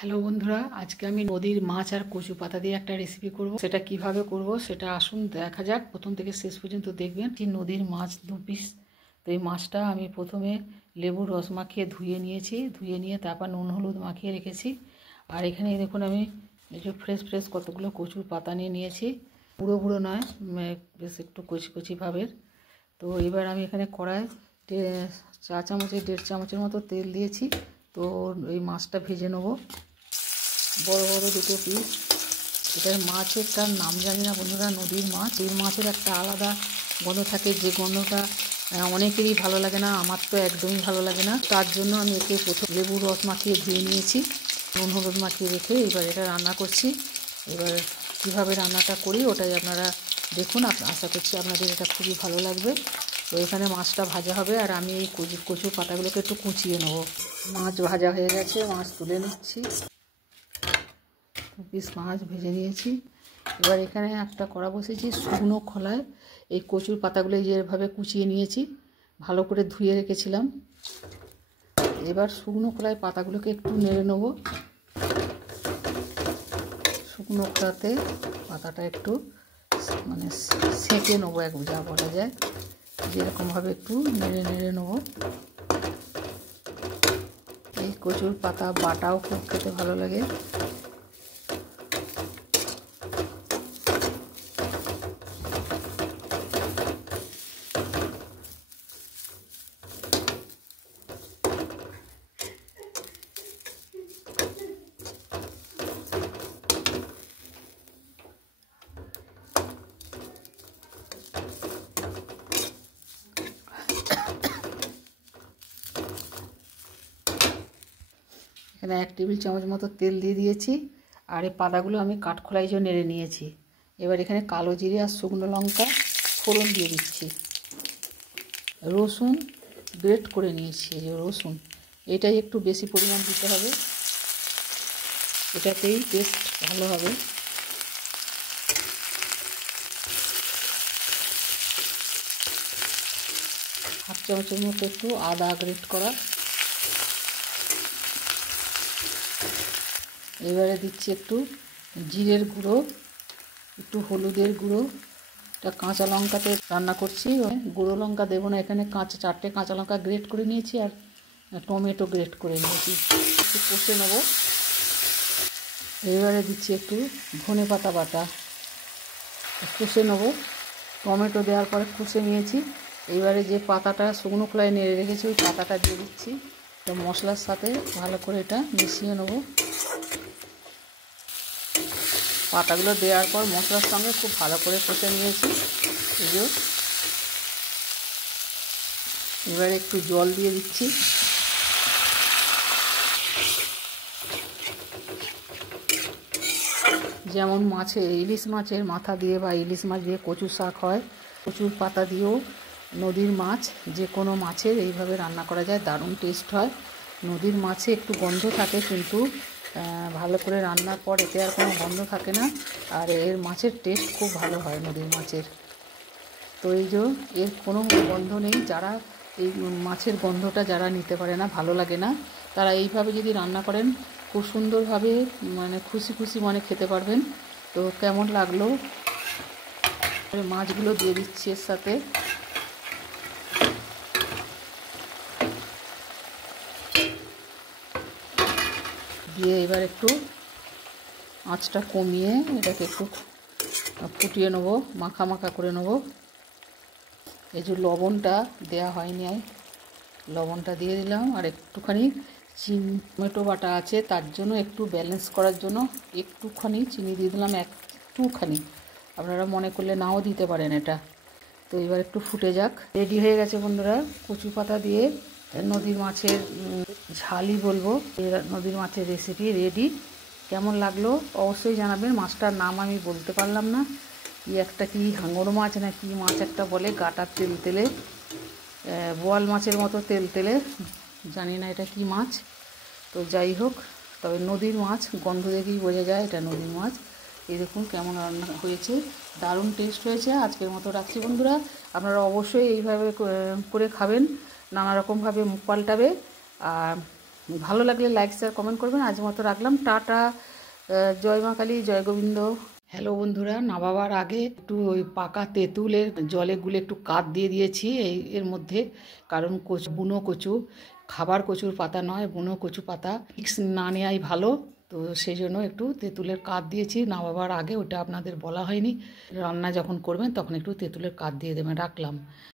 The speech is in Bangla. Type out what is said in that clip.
হ্যালো বন্ধুরা, আজকে আমি নদীর মাছ আর কচু পাতা দিয়ে একটা রেসিপি করব। সেটা কিভাবে করব সেটা আসুন দেখা যাক। প্রথম থেকে শেষ পর্যন্ত দেখবেন। নদীর মাছ 2 পিস। তো এই মাছটা আমি প্রথমে লেবুর রস মাখিয়ে ধুয়ে নিয়েছি। ধুয়ে নিয়ে তারপর নুন হলুদ মাখিয়ে রেখেছি। আর এখানে দেখুন আমি এই যে ফ্রেশ কতগুলো কচুর পাতা নিয়ে নিয়েছি। বুড়ো বুড়ো নয়, বেশ একটু কচি কচি ভাবের। তো এবার আমি এখানে কড়ায় 1.5 চামচের মতো তেল দিয়েছি। তো এই মাছটা ভেজে নেবো। বড় বড় 2 পিস। এটার মাছের তার নাম জানি না বন্ধুরা, নদীর মাছ। এই মাছের একটা আলাদা গন্ধ থাকে, যে গন্ধটা অনেকেরই ভালো লাগে না। আমার তো একদমই ভালো লাগে না। তার জন্য আমি একে প্রথম লেবুর রস মাখিয়ে ধুয়ে নিয়েছি, নুন হলুদ মাখিয়ে রেখে এবার এটা রান্না করছি। এবার কীভাবে রান্নাটা করি ওটাই আপনারা দেখুন। আশা করছি আপনাদের এটা খুবই ভালো লাগবে। তো এখানে মাছটা ভাজা হবে আর আমি এই কচু পাতাগুলোকে একটু কুচিয়ে নেব। মাছ ভাজা হয়ে গেছে, মাছ তুলে নিচ্ছি। 2 পিস মাছ ভেজে নিয়েছি। এবার এখানে একটা কড়া বসেছি। শুকনো খোলায় এই কচুর পাতাগুলো যেভাবে কুচিয়ে নিয়েছি, ভালো করে ধুয়ে রেখেছিলাম। এবার শুকনো খোলায় পাতাগুলোকে একটু নেড়ে নেব। শুকনো খোলাতে পাতাটা একটু সেঁকে নেবো, যা বলা যায় যেরকমভাবে একটু নেড়ে নেবো। এই কচুর পাতা বাটাও খুব খেতে ভালো লাগে। এখানে 1 টেবিল চামচ মতো তেল দিয়ে দিয়েছি। আর এই পাতাগুলো আমি কাঠখোলাই যে নেড়ে নিয়েছি। এবার এখানে কালো জিরে আর শুকনো লঙ্কা ফোড়ন দিয়ে দিচ্ছি। রসুন গ্রেট করে নিয়েছি। এই যে রসুন, এটাই একটু বেশি পরিমাণ দিতে হবে, এটাতেই টেস্ট ভালো হবে। হাফ চামচের মতো একটু আদা গ্রেট করা। এবারে দিচ্ছি একটু জিরের গুঁড়ো, একটু হলুদের গুঁড়ো। এটা কাঁচা লঙ্কাতে রান্না করছি, গুঁড়ো লঙ্কা দেবো না। এখানে 4টে কাঁচা লঙ্কা গ্রেট করে নিয়েছি আর টমেটো গ্রেট করে নিয়েছি। একটু কষে নেব। এবারে দিচ্ছি একটু ধনেপাতা বাটা, কষে নেব। টমেটো দেওয়ার পরে কষে নিয়েছি। এবারে যে পাতাটা শুকনো খোলায় নেড়ে রেখেছি ওই পাতাটা দিয়ে দিচ্ছি। তো মশলার সাথে ভালো করে এটা মিশিয়ে নেব। পাতাগুলো দেওয়ার পর মশলার সঙ্গে খুব ভালো করে কষে নিয়েছি। এবারে একটু জল দিয়ে দিচ্ছি। যেমন ইলিশ মাছের মাথা দিয়ে বা ইলিশ মাছ দিয়ে কচু শাক হয়, কচুর পাতা দিয়েও নদীর মাছ, যে কোনো মাছের এইভাবে রান্না করা যায়, দারুণ টেস্ট হয়। নদীর মাছে একটু গন্ধ থাকে, কিন্তু ভালো করে রান্নার পর এতে আর কোনো গন্ধ থাকে না। আর এর মাছের টেস্ট খুব ভালো হয় নদীর মাছের। তো এই যে এর কোনো গন্ধ নেই। যারা এই মাছের গন্ধটা যারা নিতে পারে না, ভালো লাগে না, তারা এইভাবে যদি রান্না করেন খুব সুন্দরভাবে খুশি মনে খেতে পারবেন। তো কেমন লাগলো, মাছগুলো দিয়ে দিচ্ছি এর সাথে। দিয়ে এবার একটু আঁচটা কমিয়ে এটাকে একটু ফুটিয়ে নেবো, মাখা করে নেবো। এই যে লবণটা দেওয়া হয়নি, লবণটা দিয়ে দিলাম। আর একটুখানি টমেটো বাটা আছে, তার জন্য একটু ব্যালেন্স করার জন্য একটুখানি চিনি দিয়ে দিলাম, একটুখানি। আপনারা মনে করলে নাও দিতে পারেন এটা। তো এবার একটু ফুটে যাক। রেডি হয়ে গেছে বন্ধুরা, কচু পাতা দিয়ে নদীর মাছের ঝালই বলবো, নদীর মাছের রেসিপি রেডি। কেমন লাগলো অবশ্যই জানাবেন। মাছটার নাম আমি বলতে পারলাম না, কি হাঙর মাছ না কি মাছ একটা বলে, গাটার তেলে বোয়াল মাছের মতো তেলে, জানি না এটা কি মাছ। তো যাই হোক, তবে নদীর মাছ, গন্ধ দেখেই বোঝা যায় এটা নদীর মাছ। এই দেখুন কেমন রান্না হয়েছে, দারুণ টেস্ট হয়েছে। আজকের মতো রাখছি বন্ধুরা, আপনারা অবশ্যই এইভাবে করে খাবেন, নানা রকমভাবে মুখ পাল্টাবে। আর ভালো লাগলে লাইক শেয়ার কমেন্ট করবেন। আজ মতো রাখলাম, টাটা। জয় মা কালী, জয় গোবিন্দ। হ্যালো বন্ধুরা, নামাবার আগে একটু ওই পাকা তেঁতুলের জলে গুলে একটু কাঠ দিয়ে দিয়েছি এর মধ্যে, কারণ বুনো কচু, খাবার কচুর পাতা নয়, বুনো কচু পাতা মিক্স না নেওয়াই ভালো। তো সেই জন্য একটু তেঁতুলের কাঠ দিয়েছি নামাবার আগে, ওটা আপনাদের বলা হয়নি। রান্না যখন করবেন তখন একটু তেঁতুলের কাঠ দিয়ে দেবেন। রাখলাম।